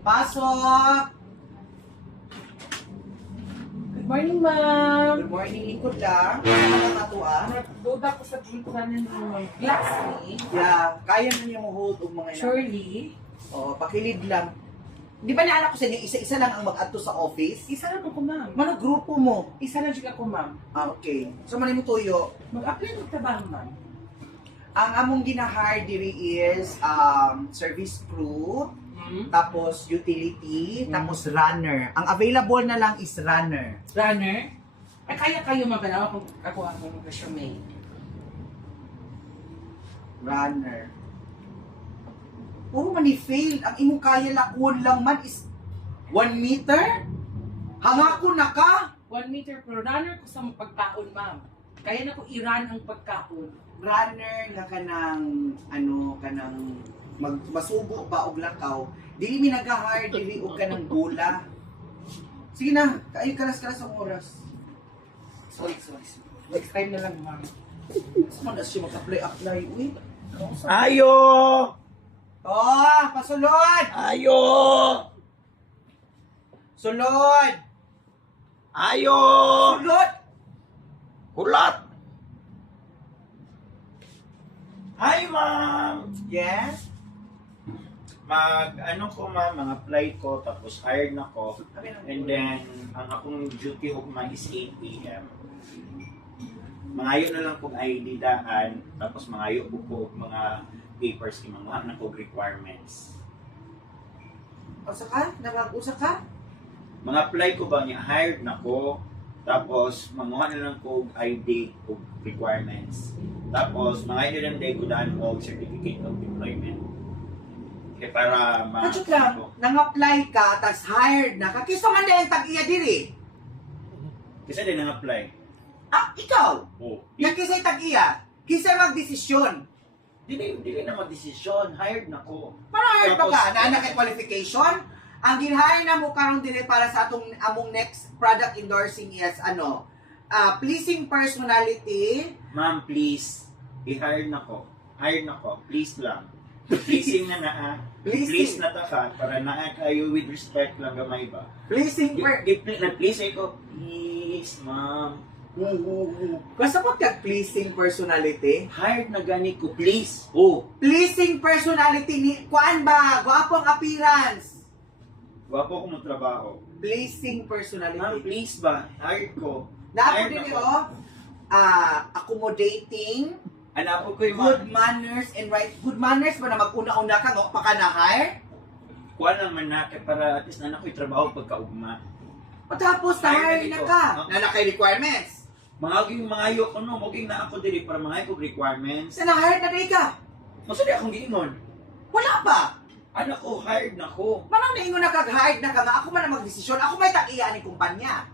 Pasok! Good morning, ma'am. Good morning, likod lang. Ano mga katuwa? Nagduda ko sa gitna ng glass ni. Yeah, kaya na niya mo hold og mga yan. Surely. Oo, pakilid lang. Di ba naalala ko sa inyo, isa-isa lang ang mag-adto sa office? Isa lang ako, ma'am. Ano grupo mo? Isa lang siya ako, ma'am. Ah, okay. So, man mo tuyo. Mag-apply ng trabaho, ma'am. Ang among ginahire diri is service crew, Hmm? tapos utility, tapos runner. Ang available na lang is runner. Runner? Ay, kaya kayo mabalaw kung ako ang resume. Runner. Puro man ni-fail. Ang imong kaya lakon lang man is 1 meter? Hangako na ka? 1 meter per runner ko sa pagkaon, ma'am. Kaya na ko i-run ang pagkaon. Runner nga kanang kanang masubo ba og lakaw. Dili mi nag-hire dili og kanang gula. Sige na, kayo kalas-kalas ang oras. Sorry. Next time na lang, ma'am. Saan na siya mag-apply? Uy. Ayo! Oh, pasulod! Ayo! Sulod! Ayo! Sulod! Kulat! Hi, ma'am! Yes? Mag-apply ko, tapos hired na ko. And then, ang akong duty hugma is 8 p.m. Mangayo na lang kong ID daan, tapos mangayo ko mga papers, mga na kong requirements. Usa ka? Nabag-usa ka? Mga apply ko ba niya, hired na ko, tapos manguha na lang ko ID o requirements. Tapos mga na lang ko daan o certificate of employment. Kaya para Kadyo lang, nang-apply ka, tas hired na ka, kisa man dahil tag-iya diri. Kasi din nang-apply. Ah, ikaw! Oh. Yan kisa'y tag-iya, kisa mag-desisyon. Dili na mag-desisyon, hired na ko. Para hired pa Tapos- ka, na anak qualification. Ang ginhire na mo karon diri para sa among next product endorsing is pleasing personality. Ma'am, please, i-hire na ko. Hired na ko, please lang. Pleasing na na Pleasing. Please na ta ka, para na kayo with respect lang gamay ba? Pleasing Nag-please ko, please, ma'am. Basta pag pleasing personality. Hired na gani ko, please. Oh, Pleasing personality ni kuan ba? Gwapo ang appearance. gwapo ko mong trabaho. Pleasing Ma'am, personality. please ba? Hired ko. Dapat Hired din na ko. Accommodating, Anak ko yung good manners and right. Good manners ba na mag-una-una ka nga pa ka na-hire? kuha naman na, kaya para at least na ako yung trabaho pagkaugma. Patapos na-hire na ka. Hire Na kay requirements. Mga ayok ko no, maging na ako dili para mga ayok requirements. Sa na-hire na rin ka. Masali akong giingon. Wala pa. Anak ko, hired na ko. Manang naingon na kag-hired na ka nga. Ako man ang magdesisyon. Ako may takiya ni kumpanya.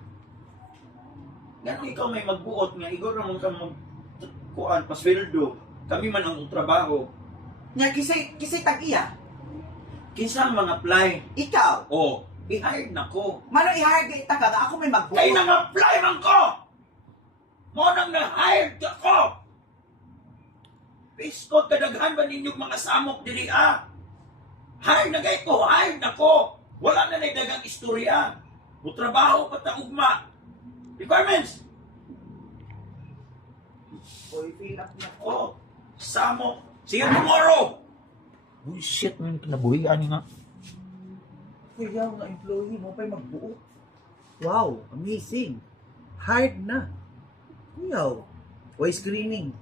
Ganun ikaw may magbuot nga, ikaw naman ka magkuhan, pasweldo. Kami man ang trabaho. Nya kisay takiya. Kinsa ang mga apply? Ikaw. Oh, i-hired na ko. Manang i-hire ka ita ka nga. Ako may Kaya magbuo. nang apply man ko! Mo nang na-hired ka ko! Piskot, kadaghan ba ninyong mga samok dili ah? Hired na gay ko, hired na ko! Wala na dagang istorya. O trabaho pa ta ugma. Requirements! Oy, fill up na. Oh, samok. See you tomorrow! Oh shit man, kinabuhian nga. Kuya, nga employee mo pa'y magbuo. Wow, amazing. Hired na. Kuya, o screening.